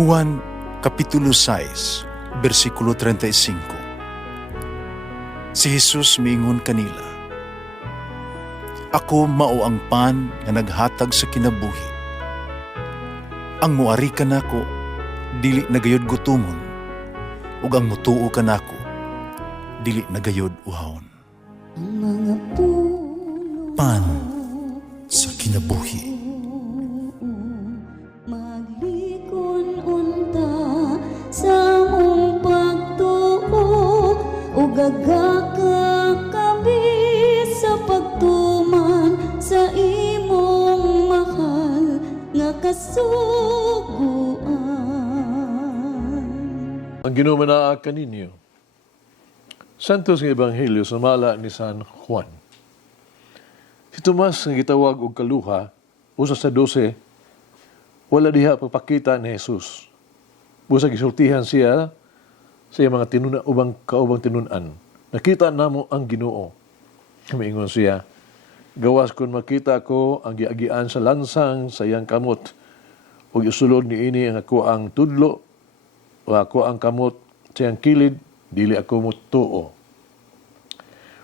Juan Kapitulo 6, versikulo 35. Si Jesus miingon kanila, "Ako mao ang pan nga naghatag sa kinabuhi. Ang muari kanako dili nagayod gutomon, ug ang mutuo kanako dili nagayod uhawon." Ang mga puno Pan sa kinabuhi. maglikon unta sa mong pagtuo o gagaka kami sa pagtuman sa imong mahal nga kasuguan. Ang ginumanaa kaninyo, Santos ng Ebanghelyo sa mala ni San Juan. Si Tomas nga gitawag og kaluha, usa sa 12, wala diha pagpakita ni Jesus. Busa gisultihan siya sa iyang mga kaubang tinunan. Nakita namo ang Ginoo. Miingon siya, "Gawas kun makita ko ang giagian sa lansang sa iyang kamot, ug isulod ni ini ang ako ang tudlo, o ako ang kamot sa iyang kilid, dili ako mutuo."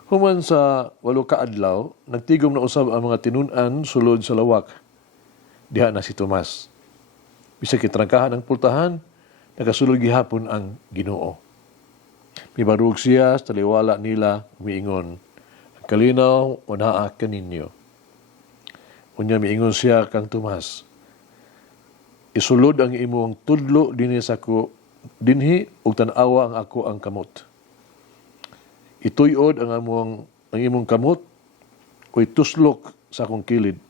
Human sa 8 ka adlaw, nagtigom na usab ang mga tinunan sulod sa lawak. Diha na si Tomas. Bisag kitrangkahan ang pultahan, nakasulod gihapon ang Ginoo. Mibarug siya sa taliwala nila, miingon, "Ang kalinaw o naa kaninyo." Unya miingon siya kang Tomas, "Isulod ang imong tudlo dinhi sa ko dinhi ug tan-awa ang ako ang kamot. Ituyod ang imong kamot o ituslok sa akong kilid.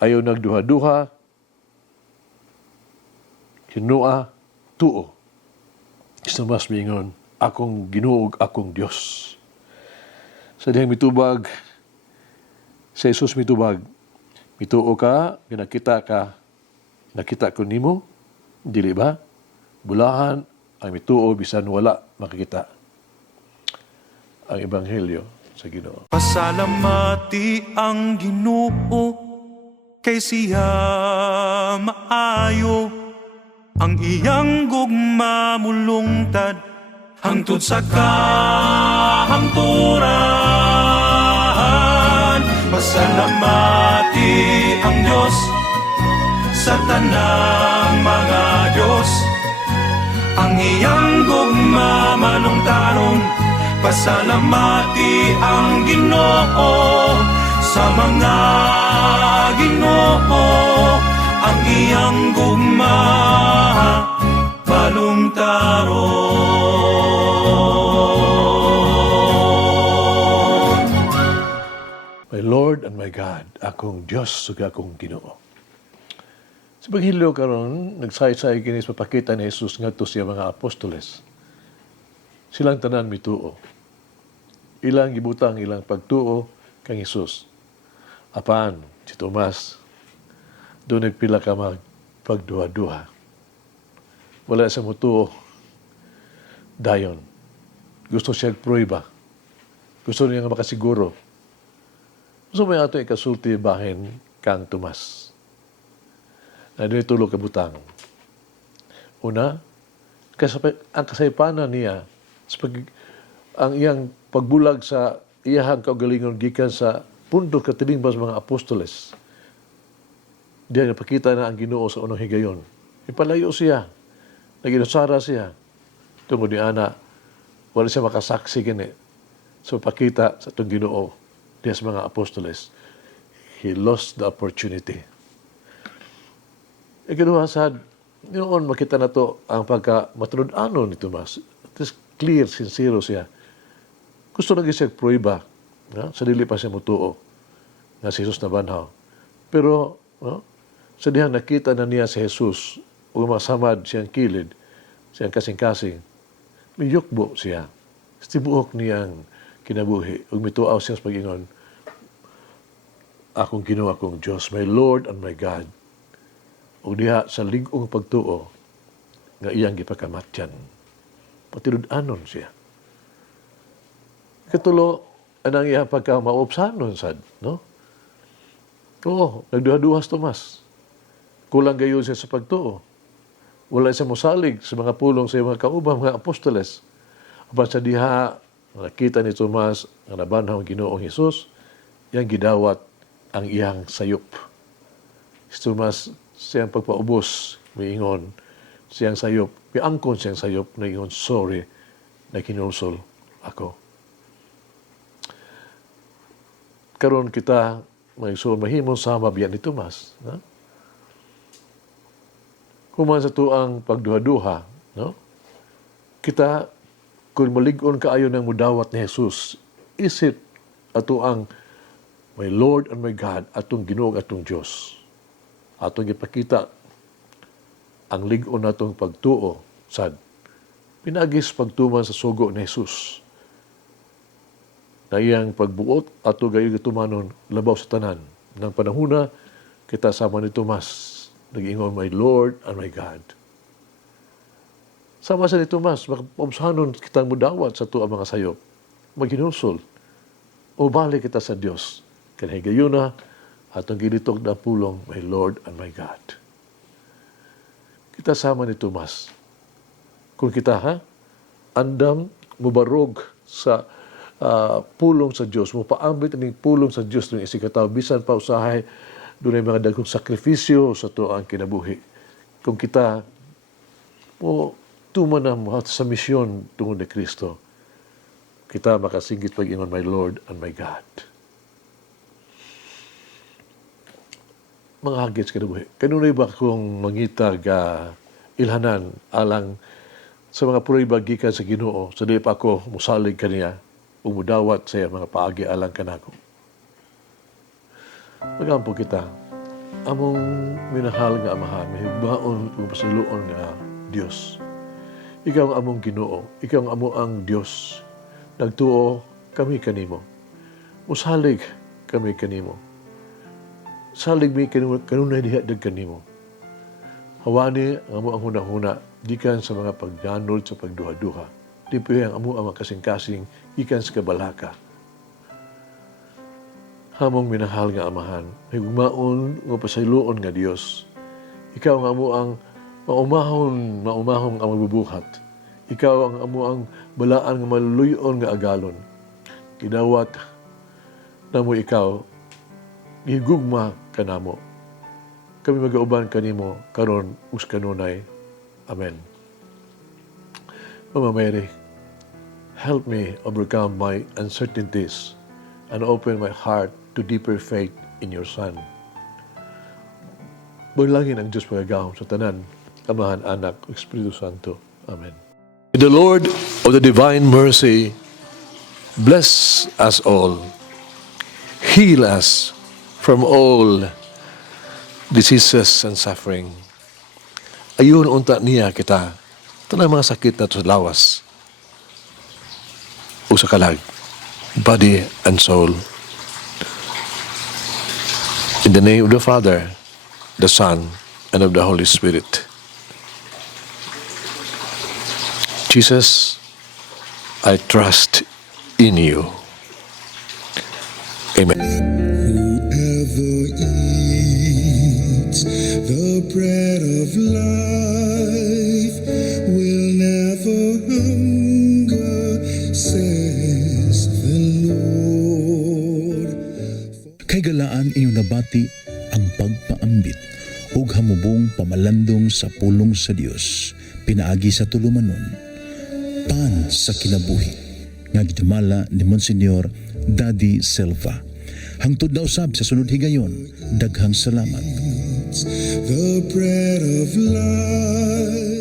Ayaw nagduha-duha, hinua, tuo." Isa mas mingon, "Akong Ginoo ug akong Dios." Sa dihang mitubag, sa Jesus mitubag, "Mituo ka, nakita ko nimo, dili ba? Bulahan ang mituo bisan wala makikita." Ang Ebanghelyo sa Ginoo. Pasalamati ang Ginoo kay siya maayo, ang iyang gugma mulungtad hangtod sa kahangturan. Pasalamati ang Diyos sa tanang mga Diyos, ang iyang gugma malungtaron. Pasalamati ang Ginoo sa mga Ginoo, ang iyang gugma balungtaron. My Lord and my God, akong Diyos ug akong Ginoo. Sa Ebanghelyo karon nagsay-say kini sa papakita ni Jesus ngadto sa mga apostoles. Silang tanan mituo. Ilang gibutang ilang pagtuo kang Jesus. Apan si Tomas doon nagpila ka pagduha-duha. Wala sa mutuo. Dayon. Gusto siya prueba. Gusto niya nga makasiguro. Gusto mo yung ato ikasulti bahin kang Tomas. Na doon tulo ka butang. Una, ang kasaypanan niya ang iyang pagbulag sa iyahang kaugalingon gikan sa punto katilimbas mga apostoles. Diyan napakita na ang Ginoo sa unang higayon. Ipalayo siya. Naginusara siya. Tungod ni ana, wala siya makasaksi gini. So pakita sa itong Ginoo diyan sa mga apostoles. He lost the opportunity. Ikaduha sad, noon makita na to ang pagka-matulod-ano ni Tomas. It is clear, sincero siya. Gusto na siya prueba. Sa dili pa siya mutuo na si Jesus na banhaw. Pero sa dihang nakita na niya si Jesus o masamad siyang kilid, siyang kasing-kasing, miyukbo siya. Stibuok niyang kinabuhi. Ug mituaw siya sa pag-ingon, "Akong Ginoo, akong Diyos, my Lord and my God." O diha sa lig-ong pagtuo nga iyang gipakamatyan. Patilud-anon siya. Katulo, anang iyang pagka-maopsanon sad, no? Oo, nagduha-duhas Tomas. Kulang gayon siya sa pagtuo. Wala siya mosalig sa mga pulong sa mga kaubang mga apostoles. Apan sa diha, nakita ni Tomas nga nabanhaw ang Ginoong Hesus, yang gidawat ang iyang sayop. Si Tomas, siyang pagpaubos, may ingon, siyang sayop, may angkon siyang sayop, na ingon, sorry, na kinulsol ako. Karon kita, may mahimong sama biyan ni Tomas. No? Kuman sa tuang pagduha-duha, no? Kita, kung malig-on kaayo ng mudawat ni Jesus, isip ato ang my Lord and my God, atong Ginoo atong Diyos. Atong ipakita ang lig-on natong pagtuo, sad. Pinagis pagtuman sa sugo ni Jesus. Na iyang pagbuot, ato gayo gitumanon, labaw sa tanan. Nang panahuna, kita sama ni Tomas, nag-ingon, my Lord and my God. Sama sa ni Tomas, makapabsanon kitang mudawat sa tuwa mga sayop. Maghinusol. O balik kita sa Diyos. Kanahigayon na, atong gilitog na pulong, my Lord and my God. Kita sama ni Tomas. Kung kita, andam, mubarog sa pulong sa Diyos, mupaambit ang pulong sa Diyos ng isikataw, bisan pa usahay, doon ay mga dagkong sakripisyo sa to ang kinabuhi. Kung kita mo tumanam sa misyon tungod ni Kristo, kita makasinggit pag-ingon, my Lord and my God. Mga hagits kinabuhi. Kanunay ba kung mangitag ilhanan alang sa mga prueba gikan sa Ginoo, sa di pa ako musalig kaniya, umudawat sa mga paagi alang kanako. Magampo kita, among minahal nga amahan, may higbaon kung pasiluon nga Diyos. Ikaw ang among Ginoo, ikaw ang among ang Diyos. Nagtuo kami kanimo. Musalig kami kanimo. Salig mi kanunay diha dag kanimo. Hawani ang among ang hunahuna, dikan sa mga pagganod sa pagduha-duha. Di po ang among ang kasing-kasing, ikan sa kabalaka. Hamong minahal nga amahan, may gumaon nga pasayloon nga Dios. Ikaw ang amo ang maumahon ang magbubuhat. Ikaw ang amo ang balaan nga maluluyon nga agalon. Gidawat na mo ikaw, gihigugma ka namo. Kami magauban kanimo karon us kanunay. Amen. Mama Mary, help me overcome my uncertainties and open my heart to deeper faith in your Son. Bulangin ang Diyos pagagahom sa tanan, Amahan, Anak, Espiritu Santo. Amen. The Lord of the divine mercy, bless us all. Heal us from all diseases and suffering. Ayun unta niya kita, tanang mga sakit na sa lawas o sa kalag, body and soul. In the name of the Father, the Son, and of the Holy Spirit. Jesus, I trust in you. Amen. Whoever eats the bread of life will never hunger, says the Lord. Kay galaan inyong nabati ang pagpaambit ug hamubong pamalandong sa pulong sa Dios pinaagi sa tulumanon pan sa kinabuhi nga gidumala ni Monsignor Daddy Silva. Hangtod na usab sa sunod higayon, daghang salamat. The bread of life